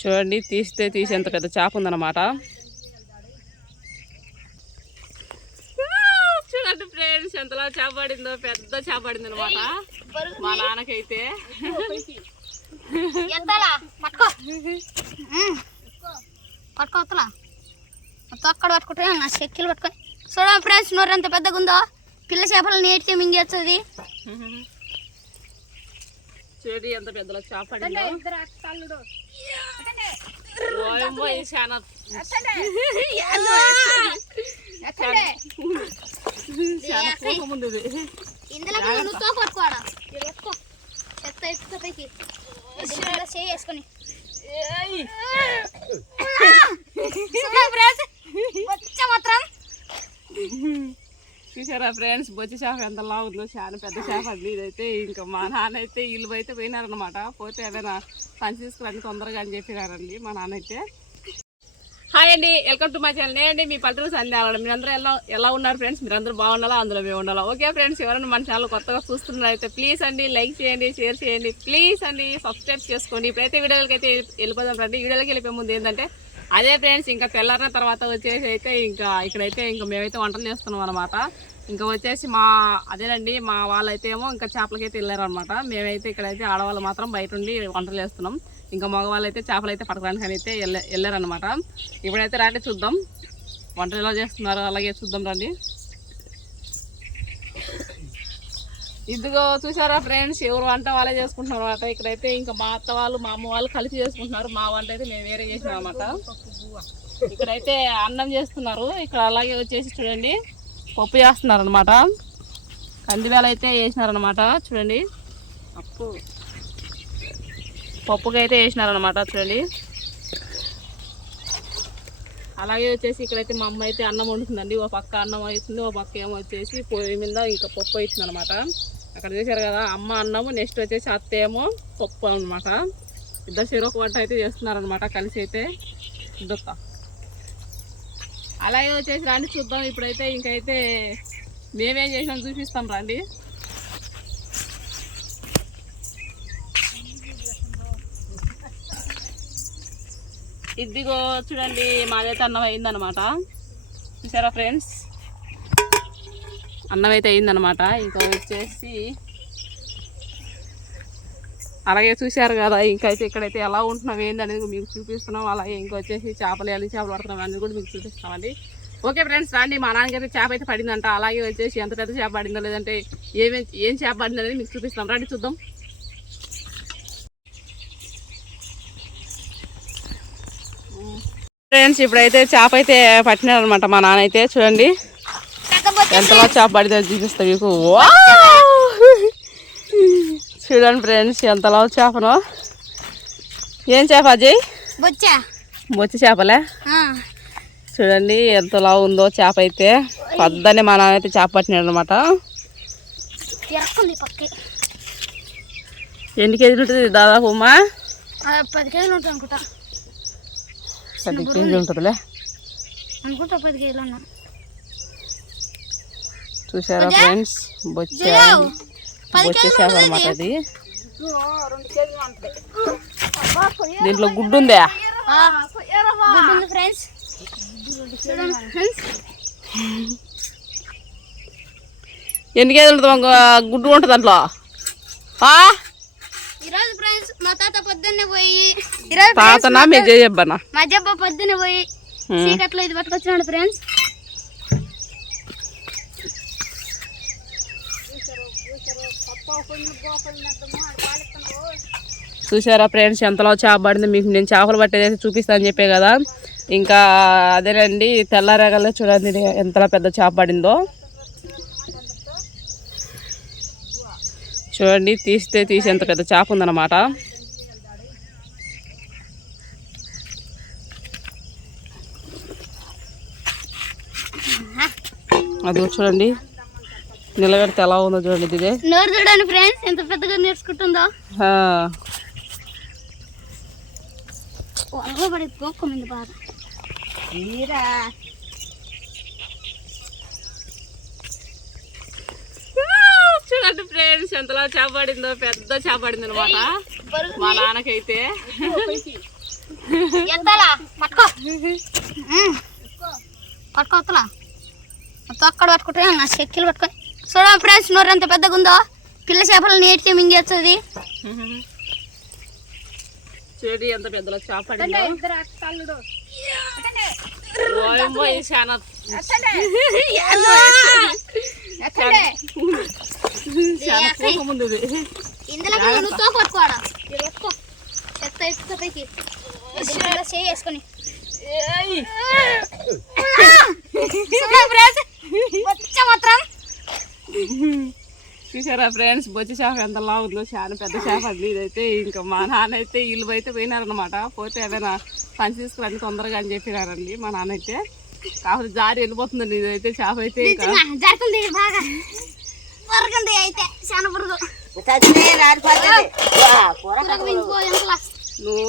చూడండి తీస్తే తీసేంత పెద్ద చేప ఉందన్నమాట. చూడండి ఫ్రెండ్స్ ఎంతలా చేప పడిందో పెద్ద చేప పడింది అనమాట మా నాన్నకైతే. ఎత్తాలా? పట్టుకో. ఉమ్. పట్టుకో వత్తలా. మొత్తం అక్కడ పట్టుకుంటే నా చెక్కిలు పట్టుకొని. చూడండి ఫ్రెండ్స్ నోరు ఎంత పెద్దగా ఉందో పిల్ల చేపలు నేటికి మింగేస్తుంది. చూడండి ఎంత పెద్దలో చేప ఇందులో నువ్వుతో ఒక్కో చెత్త ఎత్తుతో పైకి. ఇందులో చేయి చూసారా ఫ్రెండ్స్? బొచ్చి చేప ఎంత లావుందో చాలా పెద్ద చేప అండి ఇదైతే ఇంకా మా నాన్న అయితే ఇల్లు అయితే పోయినారనమాట పోతే ఏదైనా సంచి తీసుకురండి తొందరగా అని చెప్పినారండి మా నాన్న అయితే హాయ్ అండి వెల్కమ్ టు మై ఛానల్ నేనండి మీ పల్లెటూరు సంధ్యాలను మీరందరూ ఎలా ఎలా ఉన్నారు ఫ్రెండ్స్? మీరందరూ బాగుండాలా అందులో మేము ఉండాలా? ఓకే ఫ్రెండ్స్ ఎవరైనా మన ఛానల్ కొత్తగా చూస్తున్నారైతే ప్లీజ్ అండి లైక్ చేయండి షేర్ చేయండి. ప్లీజ్ అండి సబ్స్క్రైబ్ చేసుకోండి. ఇప్పుడైతే వీడియోలకి అయితే వెళ్ళిపోదాం రండి వీడియోలకి వెళ్ళిపోయే ముందు ఏంటంటే అదే ఫ్రెండ్స్ ఇంకా తెల్లారిన తర్వాత వచ్చేసి అయితే ఇంకా ఇక్కడైతే ఇంకా మేమైతే వంటలు చేస్తున్నాం అనమాట ఇంకా వచ్చేసి మా అదేనండి మా వాళ్ళైతే ఏమో ఇంకా చేపలకైతే వెళ్ళారనమాట మేమైతే ఇక్కడైతే ఆడవాళ్ళు మాత్రం బయట ఉండి వంటలు చేస్తున్నాం. ఇంకా మగవాళ్ళు అయితే చేపలు అయితే పట్టడానికి అయితే వెళ్ళారనమాట ఇప్పుడైతే రండి చూద్దాం. వంటలు ఎలా చేస్తున్నారు అలాగే చూద్దాం రండి. ఇదిగో చూసారా ఫ్రెండ్స్ ఎవరు వంట వాళ్ళే చేసుకుంటున్నారు అనమాట ఇక్కడైతే ఇంకా మా అత్త వాళ్ళు మా అమ్మ వాళ్ళు కలిసి చేసుకుంటున్నారు. మా వంట అయితే మేము వేరే చేసినాం అనమాట ఇక్కడైతే అన్నం చేస్తున్నారు. ఇక్కడ అలాగే వచ్చేసి చూడండి పప్పు చేస్తున్నారు అనమాట కందివేల అయితే వేసినారనమాట చూడండి. పప్పు. పప్పుకి అయితే వేసినారనమాట చూడండి. అలాగే వచ్చేసి ఇక్కడైతే మా అమ్మ అయితే అన్నం వండుతుందండి. ఓ పక్క అన్నం అవుతుంది ఓ పక్క ఏమో వచ్చేసి పొయ్యి మీద ఇంకా పప్పు అవుతుంది అనమాట అక్కడ చేశారు కదా అమ్మ అన్నము నెక్స్ట్ వచ్చేసి అత్తేమో పప్పు అనమాట ఇద్దరు చెరొక వంట అయితే చేస్తున్నారనమాట కలిసి అయితే. ఇద్దొక్క అలాగే వచ్చేసి రండి చూద్దాం ఇప్పుడైతే ఇంకైతే మేమేం చేసినాం చూపిస్తాం రండి. ఇదిగో చూడండి మాదైతే అన్నం అయిందనమాట చూసారా ఫ్రెండ్స్? అన్నం అయితే అయిందనమాట ఇంకా వచ్చేసి అలాగే చూశారు కదా ఇంకైతే ఇక్కడైతే ఎలా ఉంటున్నాం ఏందనేది మీకు చూపిస్తున్నాం. అలాగే ఇంకా వచ్చేసి చేపలు ఎల్లి చేపలు పడుతున్నాం అనేది కూడా మీకు చూపిస్తామండి. ఓకే ఫ్రెండ్స్ రండి. మా నాన్నగారి చేప అయితే పడిందంట. అలాగే వచ్చేసి ఎంత పెద్ద చేప పడిందో లేదంటే ఏమేం ఏం చేప పడిందో అనేది మీకు చూపిస్తాం. రండి చూద్దాం. ఫ్రెండ్స్ ఇప్పుడైతే చేప అయితే పట్టినారనమాట మా నాన్న అయితే చూడండి. ఎంతలా చేప పడితే చూపిస్తా మీకు! చూడండి ఫ్రెండ్స్ ఎంతలా చేపను. ఏం చేప అజయ్? బొచ్చా. బొచ్చి చేపలే. చూడండి ఎంతలా ఉందో చేప అయితే. పొద్దున్నే మా నాన్న అయితే చేప పట్టినాడు అనమాట ఎన్ని కేజీలు ఉంటుంది దాదాపు అమ్మా ఆ, పది కేజీలు ఉంటుంది అనుకుంటా. పది కేజీలు ఉంటుందిలే. అనుకుంటా పది కేజీలు ఉన్నా చూసారా ఫ్రెండ్స్? బొచ్చ బొచ్చ చేప అనమాట అది. దీంట్లో గుడ్డు ఉందా? ఫ్రెండ్స్. ఎన్ని కేజీలు ఉంటుంది గుడ్డు ఉంటుంది దాంట్లో. ఆ? ఈరోజు ఫ్రెండ్స్ మా తాత పొద్దున్నే పోయి ఈరోజు తాతనా? మీ చెప్పనా మా జబ్బ పొద్దున్నే పోయి చీకట్లో ఇది పట్టుకొచ్చినాడు ఫ్రెండ్స్. చూసారా ఫ్రెండ్స్ ఎంతలో చేప పడింది? మీకు నేను చేపలు పట్టేది చూపిస్తాను చెప్పే కదా. ఇంకా అదేనండి తెల్లారగల చూడండి ఇది ఎంతలా పెద్ద చేప పడిందో. చూడండి తీస్తే తీసేంత పెద్ద చేప ఉందన్నమాట. అది చూడండి. నిలబెడితే ఎలా ఉందో చూడండి ఇదే నోరు చూడండి ఫ్రెండ్స్ ఎంత పెద్దగా నేర్చుకుంటుందో. పడి గోక్కుమింది బాగా. చూడండి ఫ్రెండ్స్ ఎంతలా చేప పడిందో పెద్ద చేప పడింది అనమాట మా నాన్నకైతే. పట్టుకో. ఉమ్. పట్టుకో వత్తలా. తొక్కడ పట్టుకుంటే నా చెక్కిలు పట్టుకొని చూడండి ఫ్రెండ్స్ నోరు ఎంత పెద్దగా ఉందో పిల్ల చేపలు నీటికి మింగేస్తుంది. చెడి ఎంత చేప మాత్రం. చూసారా ఫ్రెండ్స్? బొచ్చి చేప ఎంత లాగుందో చాలా పెద్ద చేప అండి ఇదైతే. ఇంకా మా నాన్న అయితే ఇల్లు అయితే పోయినారనమాట పోతే ఏదైనా పని తీసుకురండి తొందరగా అని చెప్పినారండి మా నాన్న అయితే కాకపోతే జారి వెళ్ళిపోతుందండి ఇదైతే చేప అయితే నువ్వు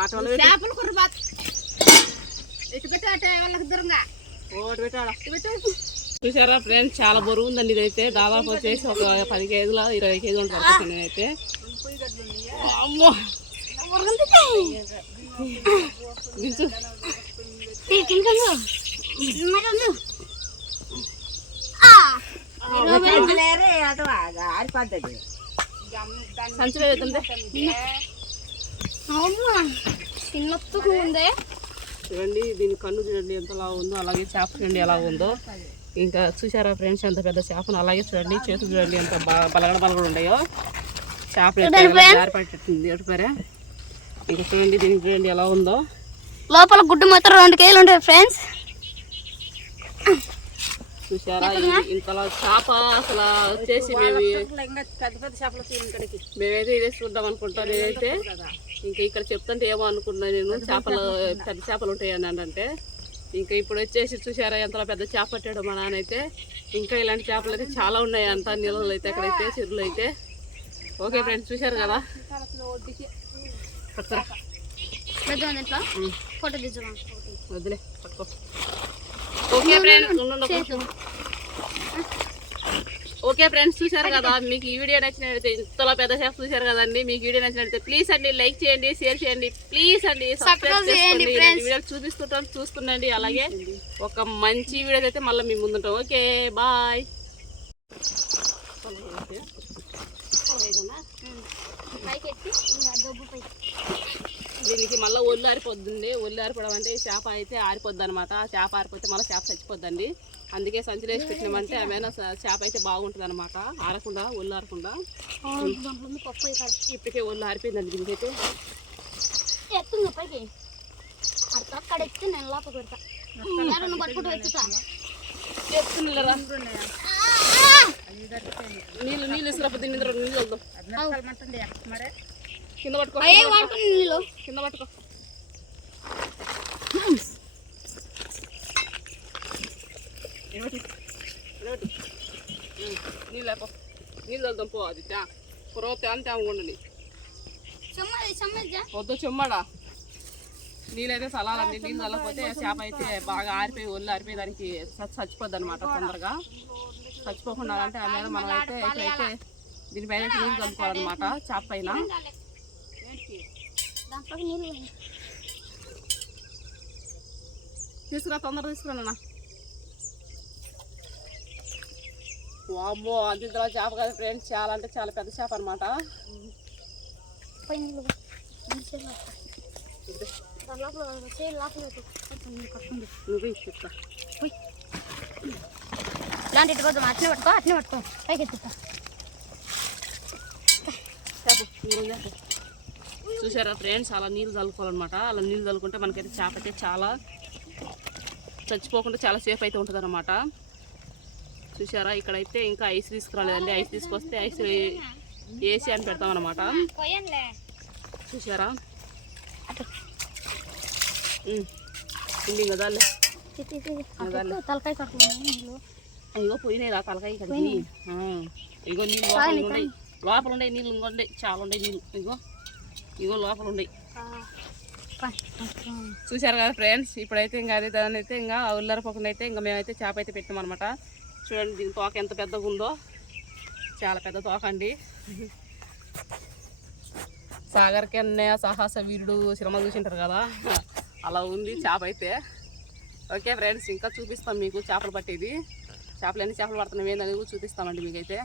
ఆటోలో పెట్టాడా చూసారా ఫ్రెండ్స్? చాలా బరువు ఉందండి ఇదైతే. దాదాపు వచ్చేసి ఒక పది కేజీల ఇరవై కేజీలు ఉంటుంది నేనైతే అమ్మో ఉందే చూడండి దీని కన్ను చూడండి ఎంతలా ఉందో అలాగే చేప చూడండి ఎలా ఉందో. ఇంకా చూసారా ఫ్రెండ్స్ ఎంత పెద్ద చేపను అలాగే చూడండి చేతులు చూడండి ఎంత బలగడ బలగడ ఉన్నాయో. చేపలు ఎట్లా జారి పట్టేస్తుంది ఎటుపారా ఇంకా చూడండి దీనికి చూడండి ఎలా ఉందో. లోపల గుడ్డు మాత్రం రెండు కేజీలు ఉంటాయి ఫ్రెండ్స్. చూసారా ఇది ఇంతలా చేప అసలు వచ్చేసి మేము పెద్ద పెద్ద చేపలు ఇక్కడికి మేమైతే ఇదే చూద్దాం అనుకుంటాం నేనైతే. ఇంకా ఇక్కడ చెప్తుంటే ఏమో అనుకున్నాను నేను. చేపలు పెద్ద చేపలు ఉంటాయి అని అంటే. ఇంకా ఇప్పుడు వచ్చేసి చూసారా ఎంతలా పెద్ద చేప పట్టాడు మా నాన్న అయితే. ఇంకా ఇలాంటి చేపలు అయితే చాలా ఉన్నాయి. అంత నీళ్ళలో అయితే అక్కడైతే చెరువులు అయితే. ఓకే ఫ్రెండ్స్ చూశారు కదా? పట్టుకురా. వద్దులే పట్టుకో. Okay friends. ఓకే ఫ్రెండ్స్ చూశారు కదా? మీకు ఈ వీడియో నచ్చినట్లయితే ఇంతలో పెద్ద షాప్ చూశారు కదండి మీకు వీడియో నచ్చినట్లయితే ప్లీజ్ అండి లైక్ చేయండి షేర్ చేయండి ప్లీజ్ అండి సబ్స్క్రైబ్ చేయండి, వీడియోలు చూపిస్తుంటాం చూస్తుండండి. అలాగే ఒక మంచి వీడియో అయితే మళ్ళీ మీ ముందుంటాం. ఓకే బాయ్ దీనికి మళ్ళీ ఒళ్ళు ఆరిపోద్దండి. ఒళ్ళు ఆరిపోవడం అంటే చేప అయితే ఆరిపోద్ది అనమాట. ఆ చేప ఆరిపోతే మళ్ళీ చేప చచ్చిపోద్దండి. అందుకే సంచులు వేసి పెట్టినామంటే ఏమైనా చేప అయితే బాగుంటుంది అనమాట ఆరకుండా ఒళ్ళు ఆరకుండా. ఇప్పటికే ఒళ్ళు ఆరిపోయిందండి దీనికైతే. ఎత్తుంది పైకి అక్కడ అక్కడ ఎత్తి నేను లోపల పెడతా. ఎవరన్నా పట్టుకుంటూ ఎత్తుతా చెప్తున్నారా నీళ్ళు నీళ్ళు ఇసురా దీని మీద రెండు నీళ్ళు మరే. కింద పట్టుకో. కింద పట్టుకో. లేపో నీళ్ళు వద్దాం పో అది తా. కురవ తేమ చెమ్మజ్జా వద్దు చెమ్మడా. నీళ్ళైతే చల్లాలండి నీళ్ళు చల్లకపోతే చేప అయితే బాగా ఆరిపోయి ఒళ్ళు ఆరిపోయి దానికి చచ్చిపోద్ది అనమాట తొందరగా. చచ్చిపోకుండా అంటే ఆ మీద మనం అయితే ఇట్లయితే దీనిపైన నీళ్ళు కలుపుకోవాలన్నమాట చేప పైన. తీసుకురా తొందరగా తీసుకురా నాన్న వామ్మో అంత ఇంతలో చేప కదా ఫ్రెండ్స్ చాలా అంటే చాలా పెద్ద చేప అనమాట. ఇలాంటి ఇటు కొంచెం అట్నే పట్టుకో అట్నే పట్టుకో. పైకి ఎత్తుతా. చూసారా ఫ్రెండ్స్ అలా నీళ్ళు చల్లుకోవాలన్నమాట. అలా నీళ్ళు చల్లుకుంటే మనకైతే చేప అయితే చాలా చచ్చిపోకుండా చాలా సేఫ్ అయితే ఉంటుంది అనమాట చూసారా ఇక్కడైతే ఇంకా ఐస్ తీసుకురాలేదండి. ఐస్ తీసుకొస్తే ఐస్ ఏసీ అని పెడతాం అనమాట చూసారా కదా అయ్యో పోయినాయి రా తలకాయ ఆ, ఇగో నీళ్ళు లోపల ఉన్నాయి లోపల ఉన్నాయి నీళ్ళు ఇంకొండే. చాలా ఉన్నాయి నీళ్ళు. ఇగో. ఇగో లోపల ఉన్నాయి. చూశారు కదా ఫ్రెండ్స్? ఇప్పుడైతే ఇంకా అదే దాని అయితే ఇంకా ఉల్లరిపోకుండా అయితే ఇంకా మేమైతే చేప అయితే పెట్టామన్నమాట చూడండి దీని తోక ఎంత పెద్దగా ఉందో. చాలా పెద్ద తోక అండి. సాగర్ అన్నయ్య సాహస వీరుడు సినిమా చూసింటారు కదా. అలా ఉంది చేప అయితే. ఓకే ఫ్రెండ్స్ ఇంకా చూపిస్తాం మీకు చేపలు పట్టేది. చేపలు ఎన్ని చేపలు పడుతున్నాయి ఏందని కూడా చూపిస్తామండి మీకైతే.